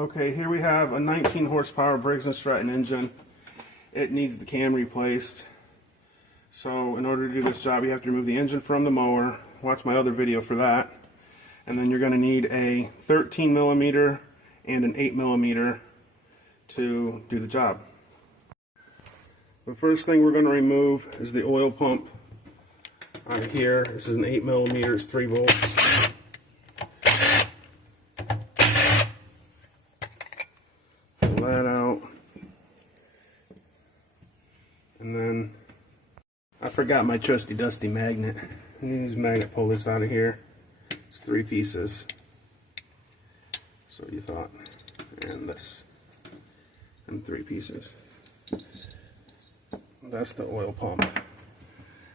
Okay, here we have a 19 horsepower Briggs and Stratton engine. It needs the cam replaced. So in order to do this job, you have to remove the engine from the mower. Watch my other video for that. And then you're going to need a 13 millimeter and an 8 millimeter to do the job. The first thing we're going to remove is the oil pump out of here. This is an 8 millimeter, it's 3 volts. Pull that out. And then I forgot my trusty dusty magnet. Use magnet, pull this out of here. It's 3 pieces. So you thought. And this. And 3 pieces. That's the oil pump.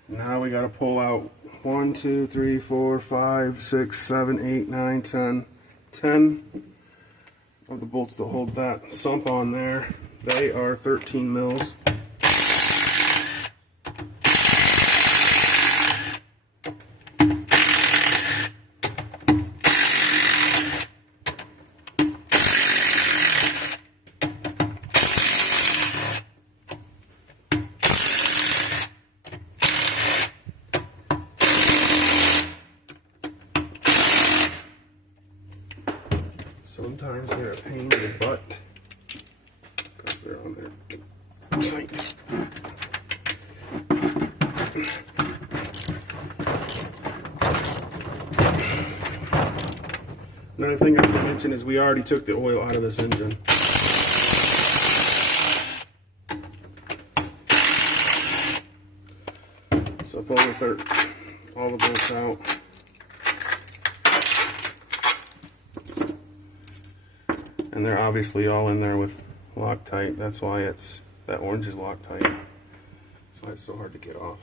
Now we got to pull out 1, 2, 3, 4, 5, 6, 7, 8, 9, 10. 10 of the bolts that hold that sump on there. They are 13 mils. Sometimes they're a pain in the butt because they're on there tight. Another thing I have to mention is we already took the oil out of this engine. So pull all the bolts out. And they're obviously all in there with Loctite. That's why that orange is Loctite. That's why it's so hard to get off.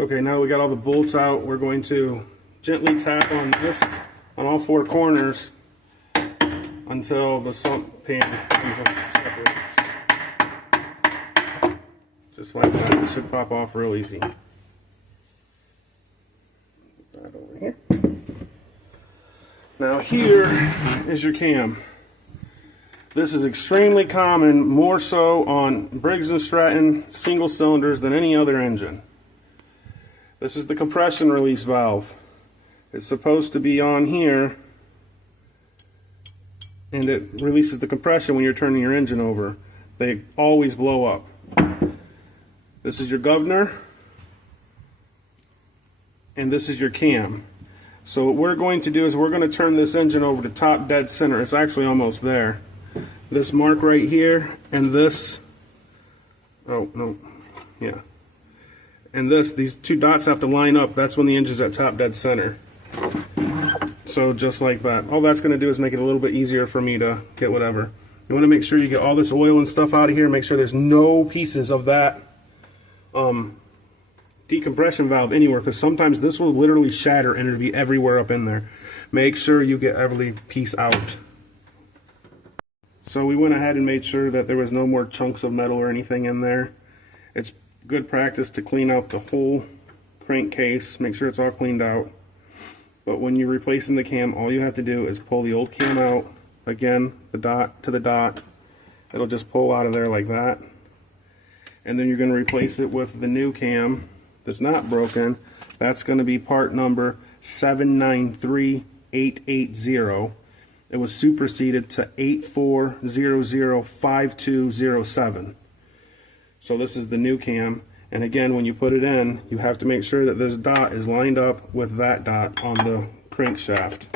Okay, now we got all the bolts out. We're going to gently tap on all 4 corners until the sump pan separates. Just like that. It should pop off real easy. Put that over here. Now here is your cam. This is extremely common, more so on Briggs and Stratton single cylinders than any other engine. This is the compression release valve. It's supposed to be on here, and it releases the compression when you're turning your engine over. They always blow up. This is your governor, and this is your cam. So what we're going to do is we're going to turn this engine over to top dead center. It's actually almost there. This mark right here and this, oh no, yeah. And these 2 dots have to line up. That's when the engine's at top dead center. So just like that. All that's going to do is make it a little bit easier for me to get whatever. You want to make sure you get all this oil and stuff out of here. Make sure there's no pieces of that decompression valve anywhere, because sometimes this will literally shatter and it'll be everywhere up in there. Make sure you get every piece out. So we went ahead and made sure that there was no more chunks of metal or anything in there. It's good practice to clean out the whole crankcase, make sure it's all cleaned out. But when you're replacing the cam, all you have to do is pull the old cam out. Again, the dot to the dot. It'll just pull out of there like that. And then you're going to replace it with the new cam that's not broken. That's going to be part number 793880. It was superseded to 84005207. So this is the new cam, and again, when you put it in, you have to make sure that this dot is lined up with that dot on the crankshaft.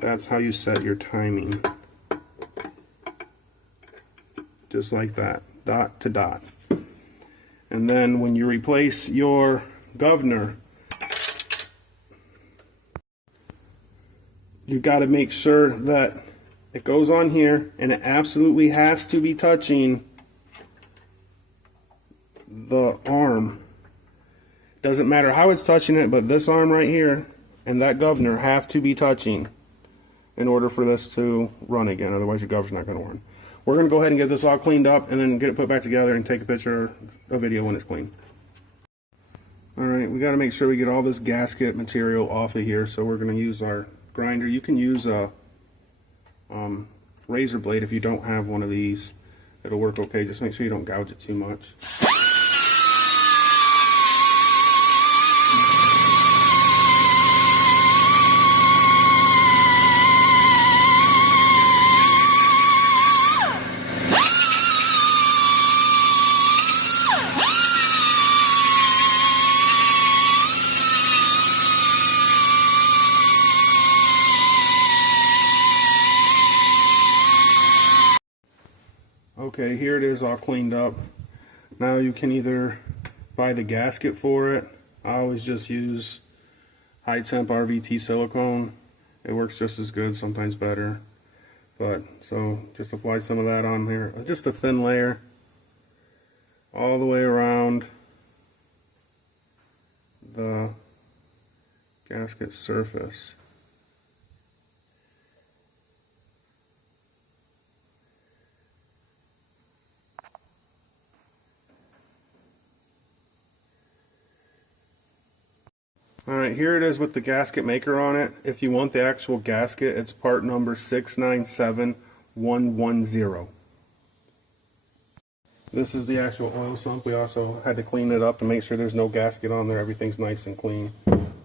That's how you set your timing. Just like that, dot to dot. And then when you replace your governor, you got to make sure that it goes on here, and it absolutely has to be touching the arm. Doesn't matter how it's touching it, but this arm right here and that governor have to be touching in order for this to run again. Otherwise your governor's not going to run. We're going to go ahead and get this all cleaned up and then get it put back together and take a picture or a video when it's clean. Alright, we got to make sure we get all this gasket material off of here, so we're going to use our grinder. You can use a razor blade if you don't have one of these. It'll work okay. Just make sure you don't gouge it too much. Okay, here it is all cleaned up. Now you can either buy the gasket for it. I always just use high temp RVT silicone. It works just as good, sometimes better. But so just apply some of that on here, just a thin layer all the way around the gasket surface. Alright, here it is with the gasket maker on it. If you want the actual gasket, it's part number 697110. This is the actual oil sump. We also had to clean it up and make sure there's no gasket on there. Everything's nice and clean.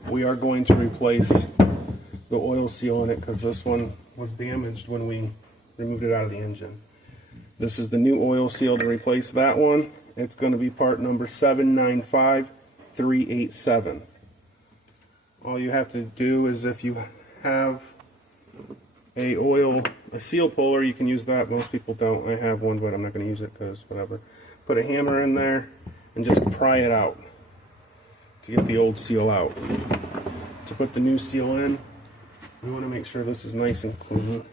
We are going to replace the oil seal in it because this one was damaged when we removed it out of the engine. This is the new oil seal to replace that one. It's going to be part number 795387. All you have to do is, if you have a seal puller, you can use that. Most people don't. I have one, but I'm not going to use it because whatever. Put a hammer in there and just pry it out to get the old seal out. To put the new seal in, we want to make sure this is nice and clean.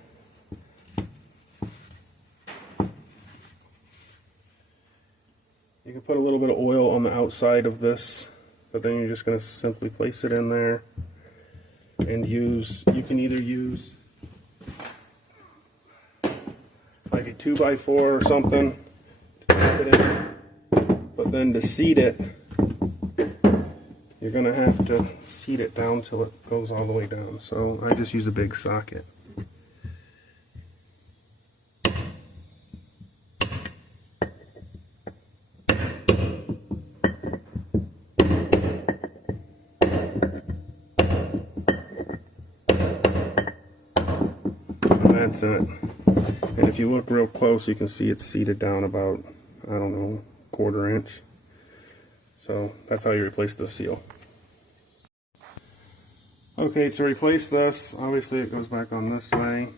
You can put a little bit of oil on the outside of this, but then you're just going to simply place it in there and you can either use like a 2x4 or something to tap it in, but then to seat it, you're going to have to seat it down till it goes all the way down. So I just use a big socket. That's it. And if you look real close, you can see it's seated down about, I don't know, 1/4 inch. So that's how you replace the seal. Okay, to replace this, obviously it goes back on this way.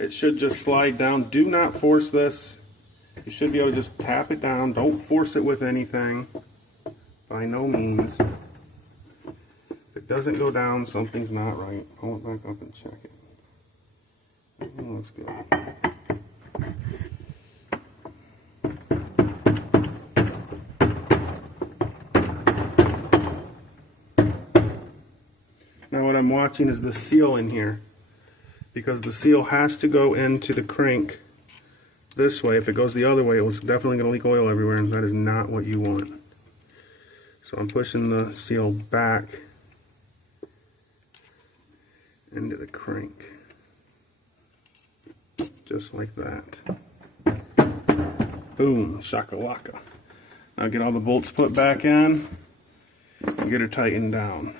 It should just slide down. Do not force this. You should be able to just tap it down. Don't force it with anything. By no means. If it doesn't go down, something's not right. Pull it back up and check it. It looks good. Now what I'm watching is the seal in here, because the seal has to go into the crank this way. If it goes the other way, it was definitely going to leak oil everywhere, and that is not what you want. So I'm pushing the seal back into the crank. Just like that. Boom, shakalaka. Now get all the bolts put back in and get her tightened down.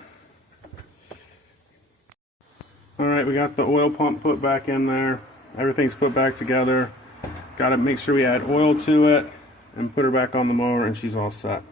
Alright, we got the oil pump put back in there. Everything's put back together. Got to make sure we add oil to it and put her back on the mower, and she's all set.